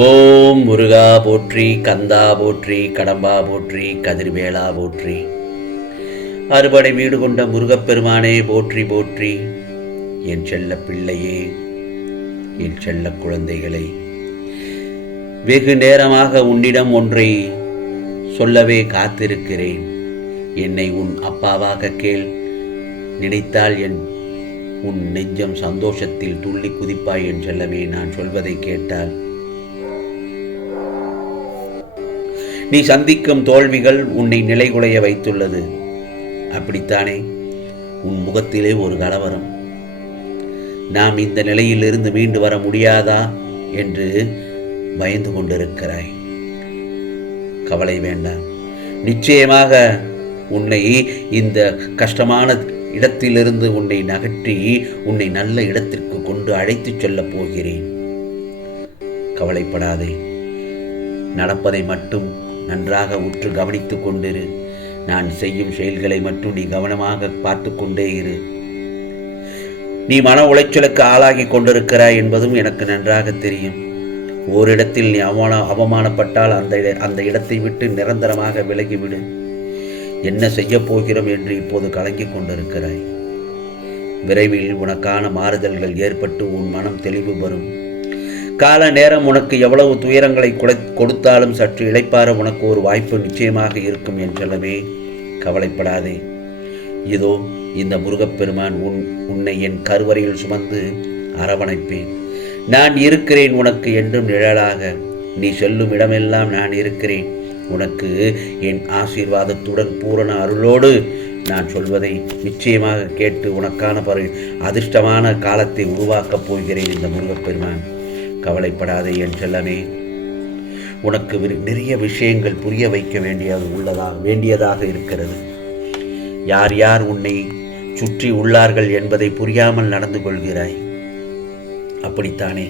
ஓம் முருகா போற்றி கந்தா போற்றி கடம்பா போற்றி கதிர்வேளா போற்றி. அறுபடை வீடு கொண்ட முருகப்பெருமானே போற்றி போற்றி. என் செல்ல பிள்ளையே என் செல்ல குழந்தைகளை வெகு நேரமாக உன்னிடம் ஒன்றை சொல்லவே காத்திருக்கிறேன். என்னை உன் அப்பாவாக கேள். நினைத்தால் என் உன் நெஞ்சம் சந்தோஷத்தில் துள்ளி குதிப்பாய் என் செல்லமே நான் சொல்வதை கேட்டால் நீ சந்திக்கும் தோல்விகள் உன்னை நிலைகுலைய வைத்துள்ளது. அப்படித்தானே? உன் முகத்திலே ஒரு கலவரம். நாம் இந்த நிலையிலிருந்து மீண்டு வர முடியாதா? என்று பயந்து கொண்டிருக்கிறாய். கவலை வேண்டாம். நிச்சயமாக உன்னை இந்த கஷ்டமான இடத்திலிருந்து உன்னை நகற்றி உன்னை நல்ல இடத்திற்கு கொண்டு அழைத்துச் செல்லப் போகிறேன். கவலைப்படாதே. நடப்பதை மட்டும் நன்றாக உற்று கவனித்து கொண்டிரு. நான் செய்யும் செயல்களை மட்டும் நீ கவனமாக பார்த்து கொண்டே இரு. நீ மன உளைச்சலுக்கு ஆளாகி கொண்டிருக்கிறாய் என்பதும் எனக்கு நன்றாக தெரியும். ஓரிடத்தில் நீ அவமான அவமானப்பட்டால் அந்த இட- அந்த இடத்தை விட்டு நிரந்தரமாக விலகிவிடு. என்ன செய்யப் போகிறோம் என்று இப்போது கலங்கிக் கொண்டிருக்கிறாய். விரைவில் உனக்கான மாறுதல்கள் ஏற்பட்டு உன் மனம் தெளிவு வரும். கால நேரம் உனக்கு எவ்வளவு துயரங்களை குலை- கொடுத்தாலும் சற்று இழைப்பார உனக்கு ஒரு வாய்ப்பு நிச்சயமாக இருக்கும் என்றல்லவே கவலைப்படாதே. இதோ இந்த முருகப்பெருமான் உன் உன்னை என் கருவறையில் சுமந்து அரவணைப்பேன். நான் இருக்கிறேன் உனக்கு என்றும் நிழலாக. நீ செல்லும் இடமெல்லாம் நான் இருக்கிறேன். உனக்கு என் ஆசீர்வாதத்துடன் பூரண அருளோடு நான் சொல்வதை நிச்சயமாக கேட்டு உனக்கான பரு அதிர்ஷ்டமான காலத்தை உருவாக்கப் போகிறேன் இந்த முருகப்பெருமான். கவலைப்படாதே என் செல்லமே. உனக்கு நிறைய விஷயங்கள் புரிய வைக்க வேண்டியது உள்ளதாக வேண்டியதாக இருக்கிறது. யார் யார் உன்னை சுற்றி உள்ளார்கள் என்பதை புரியாமல் நடந்து கொள்கிறாய்? அப்படித்தானே.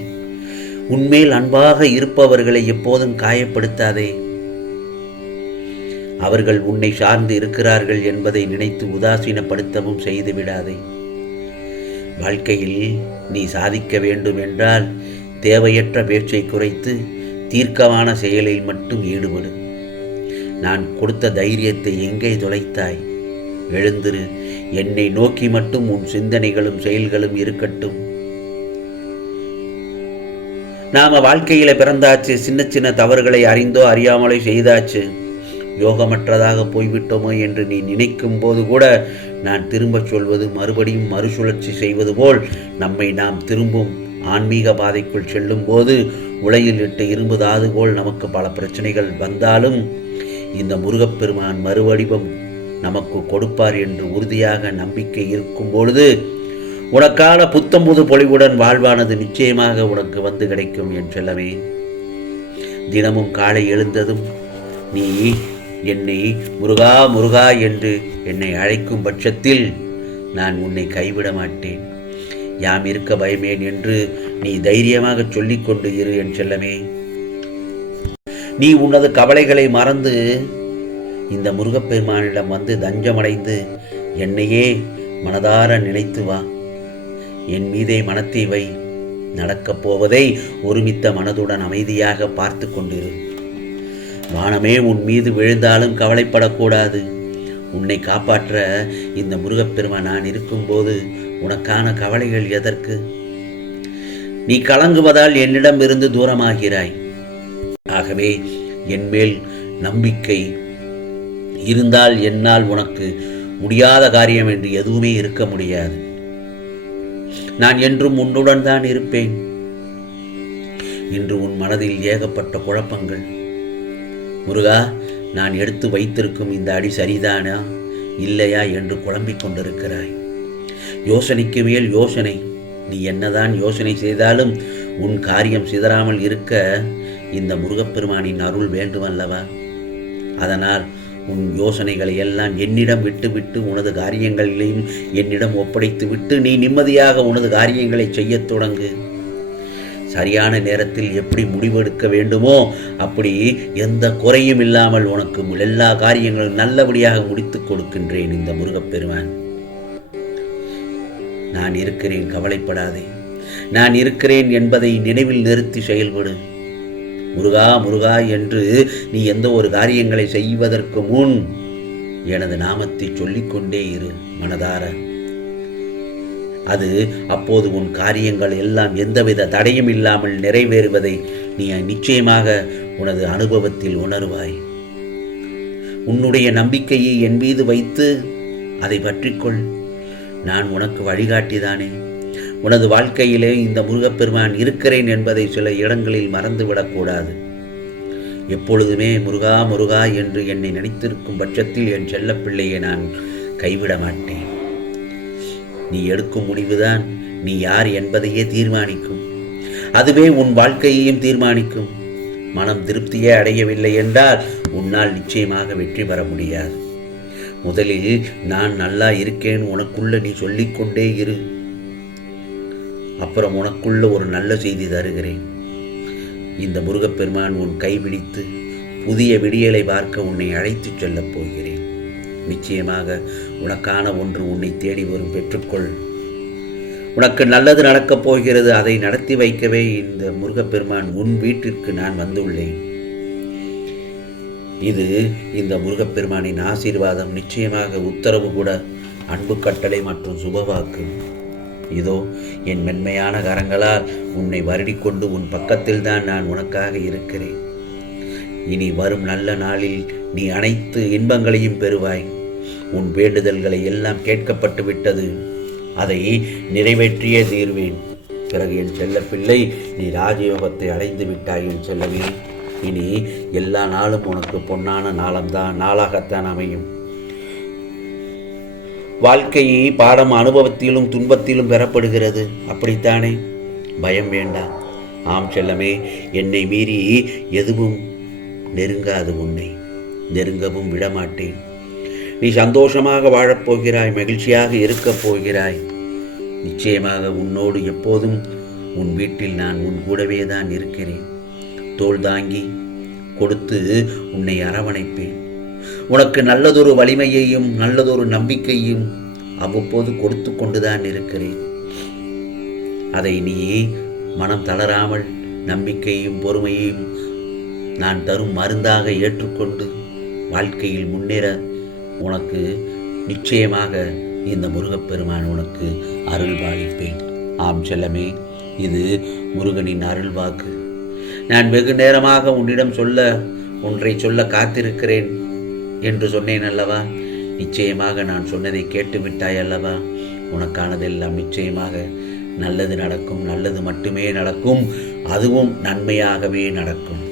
உன்மேல் அன்பாக இருப்பவர்களை எப்போதும் காயப்படுத்தாதே. அவர்கள் உன்னை சார்ந்து இருக்கிறார்கள் என்பதை நினைத்து உதாசீனப்படுத்தவும் செய்து விடாதே. வாழ்க்கையில் நீ சாதிக்க வேண்டும் என்றால் தேவையற்ற பேச்சை குறைத்து தீர்க்கமான செயலில் மட்டும் ஈடுபடு. நான் கொடுத்த தைரியத்தை எங்கே தொலைத்தாய்? எழுந்திரு. என்னை நோக்கி மட்டும் உன் சிந்தனைகளும் செயல்களும் இருக்கட்டும். நாம வாழ்க்கையில பிறந்தாச்சு சின்ன சின்ன தவறுகளை அறிந்தோ அறியாமலே செய்தாச்சு. யோகமற்றதாக போய்விட்டோமோ என்று நீ நினைக்கும் போது கூட நான் திரும்பச் சொல்வது மறுபடியும் மறுசுழற்சி செய்வது போல் நம்மை நாம் திரும்பும். ஆன்மீக பாதைக்குள் செல்லும் போது உலையில் இட்ட இரும்பு தாது போல் நமக்கு பல பிரச்சனைகள் வந்தாலும் இந்த முருகப்பெருமான் மறுவடிவம் நமக்கு கொடுப்பார் என்று உறுதியாக நம்பிக்கை இருக்கும் பொழுது உனக்கான புத்தம்புது பொலிவுடன் வாழ்வானது நிச்சயமாக உனக்கு வந்து கிடைக்கும் என் செல்லமே. தினமும் காலை எழுந்ததும் நீ என்னை முருகா முருகா என்று என்னை அழைக்கும் பட்சத்தில் நான் உன்னை கைவிட மாட்டேன். யாம் இருக்க பயமேன் என்று நீ தைரியமாக சொல்லிக்கொண்டு இரு என் செல்லமே. நீ உனது கவலைகளை மறந்து இந்த முருகப்பெருமானிடம் வந்து தஞ்சமடைந்து என்னையே மனதார நினைத்து வா. என் மீதே மனத்தை வை. நடக்கப் போவதை ஒருமித்த மனதுடன் அமைதியாக பார்த்து கொண்டிரு. வானமே உன் மீது விழுந்தாலும் கவலைப்படக்கூடாது. உன்னை காப்பாற்ற இந்த முருகப்பெருமான் நான் இருக்கும்போது உனக்கான கவலைகள் எதற்கு? நீ கலங்குவதால் என்னிடம் இருந்து தூரமாகிறாய். ஆகவே என் மேல் நம்பிக்கை இருந்தால் என்னால் உனக்கு முடியாத காரியம் என்று எதுவுமே இருக்க முடியாது. நான் என்றும் உன்னுடன் தான் இருப்பேன். இன்று உன் மனதில் ஏகப்பட்ட குழப்பங்கள். முருகா நான் எடுத்து வைத்திருக்கும் இந்த அடி சரிதானா? இல்லையா என்று குழம்பிக் கொண்டிருக்கிறாய். யோசனைக்கு மேல் யோசனை. நீ என்னதான் யோசனை செய்தாலும் உன் காரியம் சிதறாமல் இருக்க இந்த முருகப்பெருமானின் அருள் வேண்டுமல்லவா? அதனால் உன் யோசனைகளை எல்லாம் என்னிடம் விட்டுவிட்டு உனது காரியங்களையும் என்னிடம் ஒப்படைத்து விட்டு நீ நிம்மதியாக உனது காரியங்களை செய்யத் தொடங்கு. சரியான நேரத்தில் எப்படி முடிவெடுக்க வேண்டுமோ அப்படி எந்த குறையும் இல்லாமல் உனக்கு எல்லா காரியங்களும் நல்லபடியாக முடித்துக் கொடுக்கின்றேன் இந்த முருகப்பெருமான். நான் இருக்கிறேன் கவலைப்படாதே. நான் இருக்கிறேன் என்பதை நினைவில் நிறுத்தி செயல்படு. முருகா முருகா என்று நீ எந்த ஒரு காரியங்களை செய்வதற்கு முன் எனது நாமத்தை சொல்லிக்கொண்டே இரு மனதார. அது அப்போது உன் காரியங்கள் எல்லாம் எந்தவித தடையும் இல்லாமல் நிறைவேறுவதை நீ நிச்சயமாக உனது அனுபவத்தில் உணர்வாய். உன்னுடைய நம்பிக்கையை என் மீது வைத்து அதை பற்றிக்கொள். நான் உனக்கு வழிகாட்டிதானே. உனது வாழ்க்கையிலே இந்த முருகப்பெருமான் இருக்கிறேன் என்பதை சில இடங்களில் மறந்துவிடக்கூடாது. எப்பொழுதுமே முருகா முருகா என்று என்னை நினைத்திருக்கும் பட்சத்தில் என் செல்லப்பிள்ளையை நான் கைவிட மாட்டேன் நீ எடுக்கும் முடிவுதான். நீ யார் என்பதையே தீர்மானிக்கும். அதுவே உன் வாழ்க்கையையும் தீர்மானிக்கும். மனம் திருப்தியே அடையவில்லை என்றால் உன்னால் நிச்சயமாக வெற்றி பெற முடியாது. முதலில் நான் நல்லா இருக்கேன் உனக்குள்ள நீ சொல்லிக்கொண்டே இரு. அப்புறம் உனக்குள்ள ஒரு நல்ல செய்தி தருகிறேன். இந்த முருகப்பெருமான் உன் கைபிடித்து புதிய விடியலை பார்க்க உன்னை அழைத்துச் செல்லப் போகிறேன். நிச்சயமாக உனக்கான ஒன்று உன்னை தேடி வரும் பெற்றுக்கொள். உனக்கு நல்லது நடக்கப் போகிறது அதை நடத்தி வைக்கவே இந்த முருகப்பெருமான் உன் வீட்டிற்கு நான் வந்துள்ளேன். இது இந்த முருகப்பெருமானின் ஆசீர்வாதம் நிச்சயமாக உத்தரவு கூட அன்பு கட்டளை மற்றும் சுபவாக்கு. இதோ என் மென்மையான கரங்களால் உன்னை வருடிக்கொண்டு உன் பக்கத்தில் தான் நான் உனக்காக இருக்கிறேன். இனி வரும் நல்ல நாளில் நீ அனைத்து இன்பங்களையும் பெறுவாய். உன் வேண்டுதல்களை எல்லாம் கேட்கப்பட்டு விட்டது. அதை நிறைவேற்றியே தீர்வேன். பிறகு என் செல்ல பிள்ளை நீ ராஜயோகத்தை அடைந்து விட்டாய் என் செல்லவே இனி எல்லா நாளும் உனக்கு பொன்னான நாளம்தான் நாளாகத்தான் அமையும். வாழ்க்கையை பாடம் அனுபவத்திலும் துன்பத்திலும் பெறப்படுகிறது. அப்படித்தானே? பயம் வேண்டாம். ஆம் செல்லமே என்னை மீறி எதுவும் நெருங்காது உன்னை. நெருங்கவும் விடமாட்டேன். நீ சந்தோஷமாக வாழப்போகிறாய் மகிழ்ச்சியாக இருக்கப் போகிறாய். நிச்சயமாக உன்னோடு எப்போதும் உன் வீட்டில் நான் உன் கூடவே தான் இருக்கிறேன். தோல் தாங்கி கொடுத்து உன்னை அரவணைப்பேன். உனக்கு நல்லதொரு வலிமையையும் நல்லதொரு நம்பிக்கையும் அவ்வப்போது கொடுத்து கொண்டுதான் இருக்கிறேன். அதை நீ மனம் தளராமல் நம்பிக்கையும் பொறுமையையும் நான் தரும் மருந்தாக ஏற்றுக்கொண்டு வாழ்க்கையில் முன்னேற உனக்கு நிச்சயமாக இந்த முருகப்பெருமான் உனக்கு அருள் பாலிப்பேன். ஆம் செல்லமே இது முருகனின் அருள் வாக்கு. நான் வெகு நேரமாக உன்னிடம் சொல்ல ஒன்றை சொல்ல காத்திருக்கிறேன் என்று சொன்னேன் அல்லவா? நிச்சயமாக நான் சொன்னதை கேட்டுவிட்டாய் அல்லவா? உனக்கானதெல்லாம் நிச்சயமாக நல்லது நடக்கும் நல்லது மட்டுமே நடக்கும் அதுவும் நன்மையாகவே நடக்கும்.